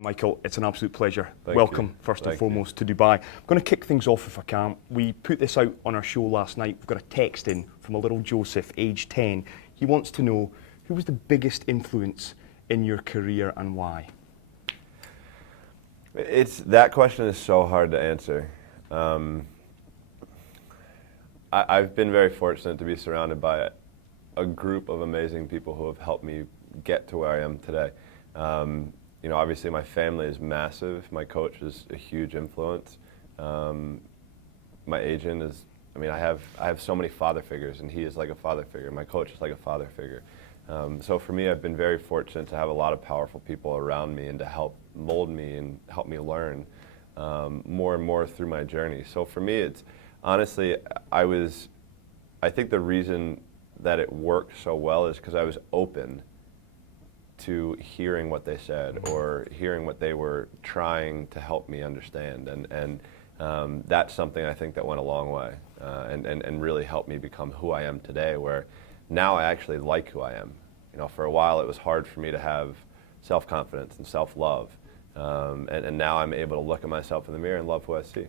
Michael, it's an absolute pleasure. Thank Welcome, you. first and Thank foremost, to Dubai. I'm going to kick things off if I can. We put this out on our show last night. We've got a text in from a little Joseph, age 10. He wants to know, who was the biggest influence in your career and why? That question is so hard to answer. I've been very fortunate to be surrounded by a group of amazing people who have helped me get to where I am today. You know, obviously my family is massive. My coach is a huge influence. My agent is, I mean, I have so many father figures, and he is like a father figure. My coach is like a father figure. So for me, I've been very fortunate to have a lot of powerful people around me and to help mold me and help me learn more and more through my journey. So for me, it's honestly, I think the reason that it worked so well is because I was open to hearing what they said or hearing what they were trying to help me understand. And that's something I think that went a long way and really helped me become who I am today, where now I actually like who I am. You know, for a while it was hard for me to have self-confidence and self-love. And now I'm able to look at myself in the mirror and love who I see.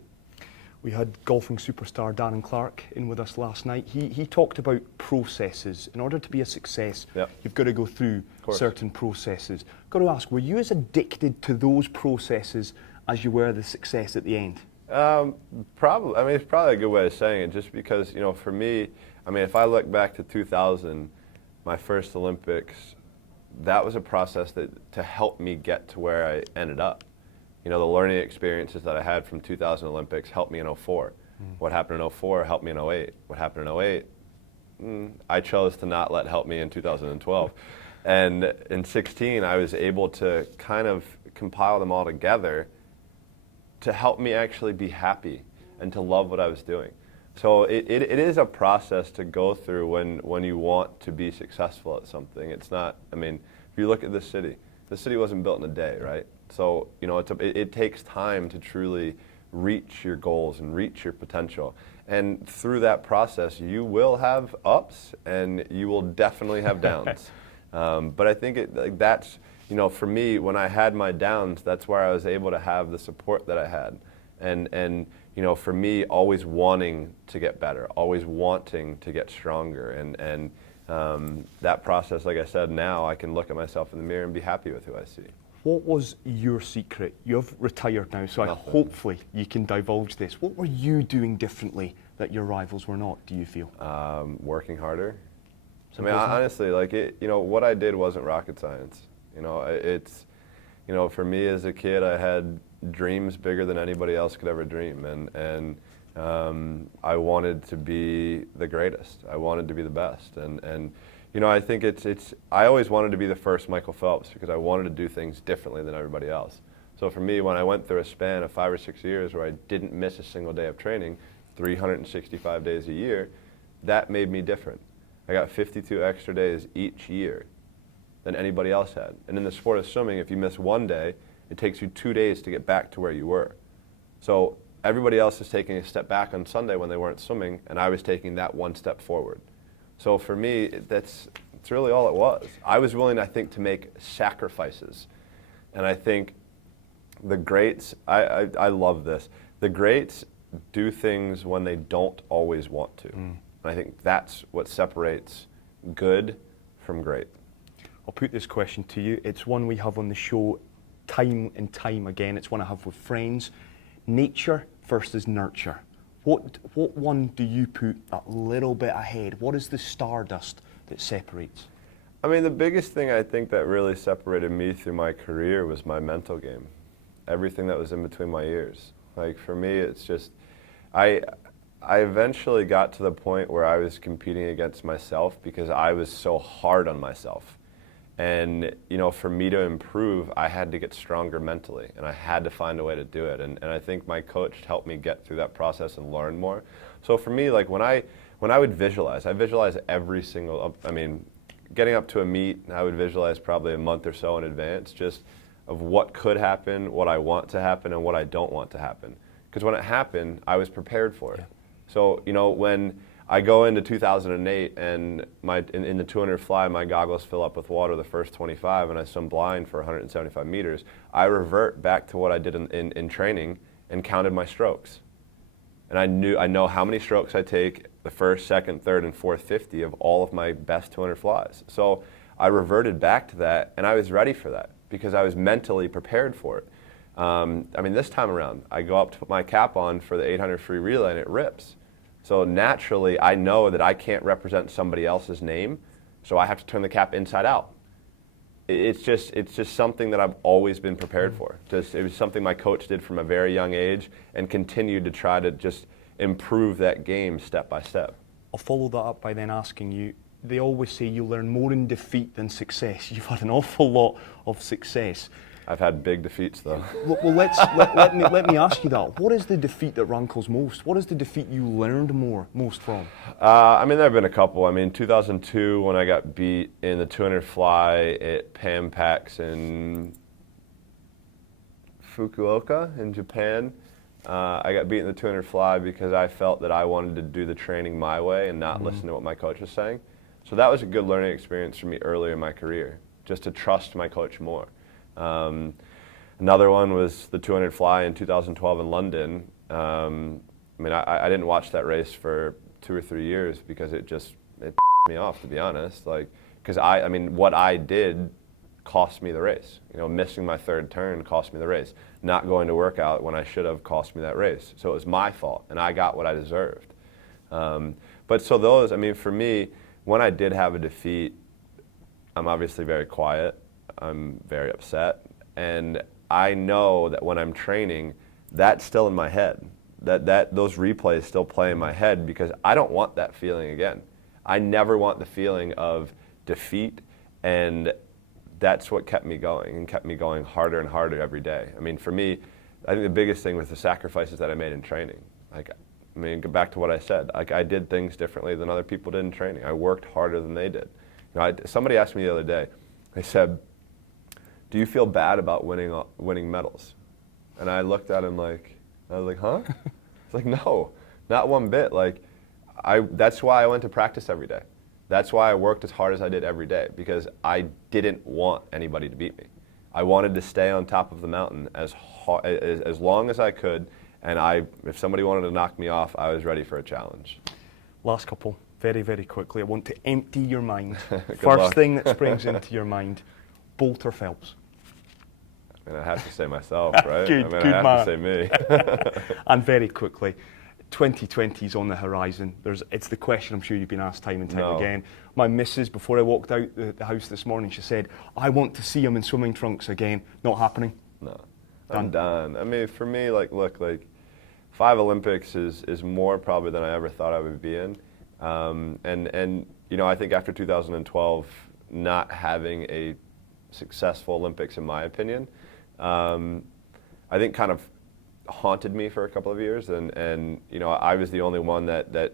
We had golfing superstar Darren Clark in with us last night. He talked about processes. In order to be a success, Yep. you've got to go through certain processes. Got to ask, were you as addicted to those processes as you were the success at the end? Probably. I mean, it's probably a good way of saying it, just because, you know, for me, I mean, if I look back to 2000, my first Olympics, that was a process to help me get to where I ended up. You know, the learning experiences that I had from 2000 Olympics helped me in 04. What happened in 04 helped me in 08. What happened in 08, I chose to not let help me in 2012. And in 16, I was able to kind of compile them all together to help me actually be happy and to love what I was doing. So it is a process to go through when you want to be successful at something. It's not, I mean, if you look at the city wasn't built in a day, right? So, you know, it takes time to truly reach your goals and reach your potential. And through that process, you will have ups and you will definitely have downs. But I think that's, you know, for me, when I had my downs, that's where I was able to have the support that I had. And you know, for me, always wanting to get better, always wanting to get stronger. And that process, like I said, now I can look at myself in the mirror and be happy with who I see. What was your secret? You've retired now, so hopefully you can divulge this. What were you doing differently that your rivals were not, do you feel? Working harder. I mean, honestly, like, you know, what I did wasn't rocket science. You know, you know, for me as a kid, I had dreams bigger than anybody else could ever dream. And I wanted to be the greatest. I wanted to be the best. And you know, I think I always wanted to be the first Michael Phelps because I wanted to do things differently than everybody else. So for me, when I went through a span of 5 or 6 years where I didn't miss a single day of training, 365 days a year, that made me different. I got 52 extra days each year than anybody else had. And in the sport of swimming, if you miss one day, it takes you 2 days to get back to where you were. So everybody else is taking a step back on Sunday when they weren't swimming, and I was taking that one step forward. So for me, that's really all it was. I was willing, I think, to make sacrifices. And I think the greats, I love this. The greats do things when they don't always want to. And I think that's what separates good from great. I'll put this question to you. It's one we have on the show time and time again. It's one I have with friends. Nature versus nurture. What one do you put a little bit ahead? What is the stardust that separates? I mean, the biggest thing I think that really separated me through my career was my mental game. Everything that was in between my ears. Like, for me, it's just, I eventually got to the point where I was competing against myself because I was so hard on myself. And, you know, for me to improve, I had to get stronger mentally, and I had to find a way to do it. And I think my coach helped me get through that process and learn more. So for me, like, when I would visualize, I visualize every single, I mean, getting up to a meet, I would visualize probably a month or so in advance, just of what could happen, what I want to happen, and what I don't want to happen. Because when it happened, I was prepared for it. So, you know, when I go into 2008 and in the 200 fly, my goggles fill up with water the first 25 and I swim blind for 175 meters. I revert back to what I did in training and counted my strokes. And I know how many strokes I take the first, second, third, and fourth 50 of all of my best 200 flies. So I reverted back to that and I was ready for that because I was mentally prepared for it. I mean, this time around, I go up to put my cap on for the 800 free relay and it rips. So naturally, I know that I can't represent somebody else's name, so I have to turn the cap inside out. It's just something that I've always been prepared for. It was something my coach did from a very young age and continued to try to just improve that game step by step. I'll follow that up by then asking you, they always say you learn more in defeat than success. You've had an awful lot of success. I've had big defeats, though. Well, let me ask you that. What is the defeat that rankles most? What is the defeat you learned most from? I mean, there have been a couple. I mean, 2002, when I got beat in the 200 fly at Pan Pacs in Fukuoka in Japan. I got beat in the 200 fly because I felt that I wanted to do the training my way and not listen to what my coach was saying. So that was a good learning experience for me earlier in my career, just to trust my coach more. Another one was the 200 fly in 2012 in London. I mean, I didn't watch that race for 2 or 3 years because it me off, to be honest. Like, because I mean, what I did cost me the race. You know, missing my third turn cost me the race. Not going to workout when I should have cost me that race. So it was my fault, and I got what I deserved. But so those, I mean, for me, when I did have a defeat, I'm obviously very quiet. I'm very upset, and I know that when I'm training, that's still in my head. That those replays still play in my head because I don't want that feeling again. I never want the feeling of defeat, and that's what kept me going and kept me going harder and harder every day. I mean, for me, I think the biggest thing was the sacrifices that I made in training. Like, I mean, go back to what I said. Like, I did things differently than other people did in training. I worked harder than they did. You know, somebody asked me the other day. They said, "Do you feel bad about winning medals?" And I looked at him I was like, huh? It's like, no, not one bit. Like, that's why I went to practice every day. That's why I worked as hard as I did every day, because I didn't want anybody to beat me. I wanted to stay on top of the mountain as long as I could, and if somebody wanted to knock me off, I was ready for a challenge. Last couple, very, very quickly. I want to empty your mind. First luck. thing that springs into your mind, Bolt or Phelps? I mean, I have to say myself, right? Good, I mean, good I have man. to say me. And very quickly, 2020 is on the horizon. It's the question I'm sure you've been asked time and time again. My missus, before I walked out the house this morning, she said, "I want to see him in swimming trunks again." Not happening. No, I'm done. I mean, for me, look, 5 Olympics is more probably than I ever thought I would be in. And you know, I think after 2012, not having a successful Olympics, in my opinion, I think kind of haunted me for a couple of years, and you know, I was the only one that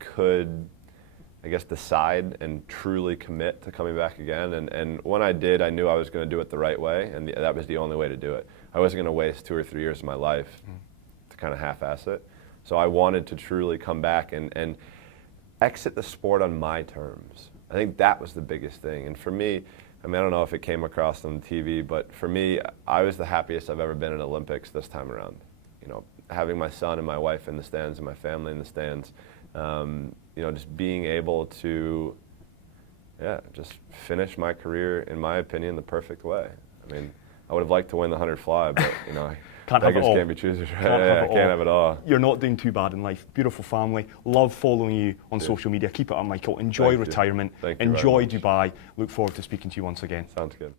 could, I guess, decide and truly commit to coming back again. And when I did, I knew I was going to do it the right way, and that was the only way to do it. I wasn't going to waste 2 or 3 years of my life to kind of half-ass it. So I wanted to truly come back and exit the sport on my terms. I think that was the biggest thing. And for me, I mean, I don't know if it came across on TV, but for me, I was the happiest I've ever been in Olympics this time around. You know, having my son and my wife in the stands and my family in the stands, you know, just being able to, just finish my career, in my opinion, the perfect way. I mean, I would have liked to win the 100 fly, but, you know, beggars can't be choosers, right? Can't have it all. You're not doing too bad in life. Beautiful family. Love following you on social media. Keep it up, Michael. Enjoy retirement. Thank you Enjoy very much. Dubai. Look forward to speaking to you once again. Sounds good.